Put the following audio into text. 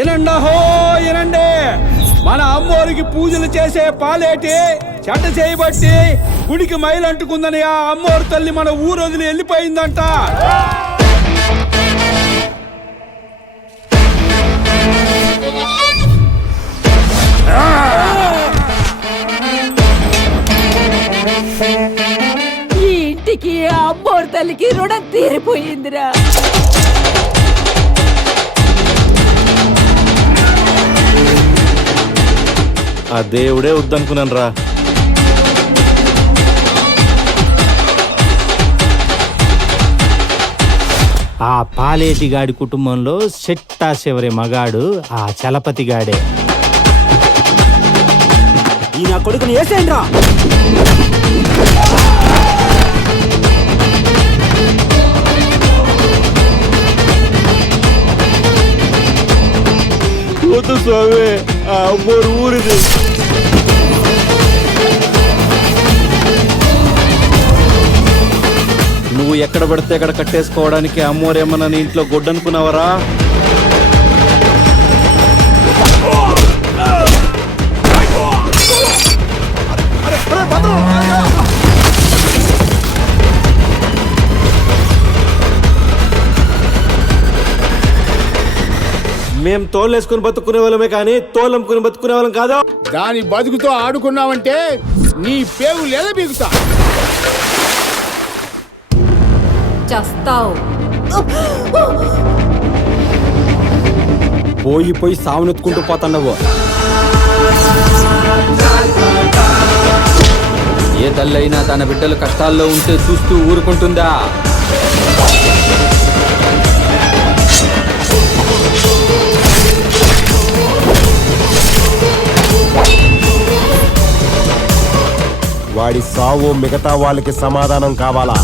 ఎనండహో ఎనండి, మన అమ్మోరికి పూజలు చేసే పాలేటి చెడ్డ చేయబట్టి గుడికి మైలంటుకుందని ఆ అమ్మోరు తల్లి మన ఊరు వదిలి వెళ్ళిపోయిందంట. ఈ ఇంటికి అమ్మోరు తల్లికి రుణం తీరిపోయిందిరా. ఆ దేవుడే వద్దనుకున్నాను రా. ఆ పాలేటిగాడి కుటుంబంలో చెట్టా చివరి మగాడు ఆ చలపతిగాడే. ఈ నా కొడుకుని వేసేయండి రా. వద్దు స్వామి, ఆ అమ్మోరు ఊరిది. నువ్వు ఎక్కడ పడితే అక్కడ కట్టేసుకోవడానికి అమ్మోరేమన్నా నీ ఇంట్లో గొడ్డనుకున్నావరా? మేం తోలేసుకుని బతుకునే వాళ్ళమే కానీ తోలమ్ముకుని బతుకునే వాళ్ళం కాదు. దాని బతుకుతో ఆడుకున్నావంటే నీ పేగు లేదా బీగుతా. చస్తావు. పోయి పోయి సావునెత్తుకుంటూ పోతున్నావు. ఏ తల్లైనా తన బిడ్డలు కష్టాల్లో ఉంటే చూస్తూ ఊరుకుంటుందా? వాడి సావు మిగతా వాళ్ళకి సమాధానం కావాలా?